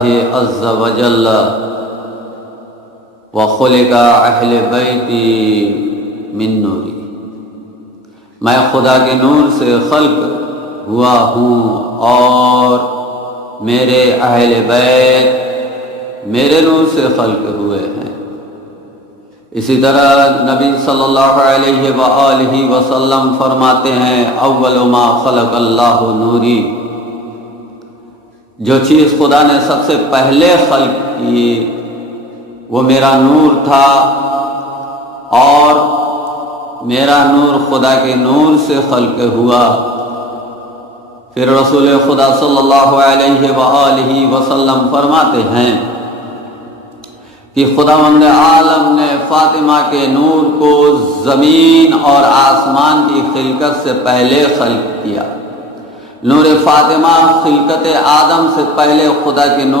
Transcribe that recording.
عز وجل وخلق اہل بیتی من نوری، میں خدا کے نور سے خلق ہوا ہوں اور میرے اہل بیت میرے نور سے خلق ہوئے ہیں۔ اسی طرح نبی صلی اللہ علیہ وآلہ وسلم فرماتے ہیں اول ما خلق اللہ نوری، جو چیز خدا نے سب سے پہلے خلق کی وہ میرا نور تھا، اور میرا نور خدا کے نور سے خلق ہوا۔ پھر رسول خدا صلی اللہ علیہ وآلہ وسلم فرماتے ہیں کہ خداوند عالم نے فاطمہ کے نور کو زمین اور آسمان کی خلقت سے پہلے خلق کیا۔ نور فاطمہ خلقت آدم سے پہلے خدا کے نور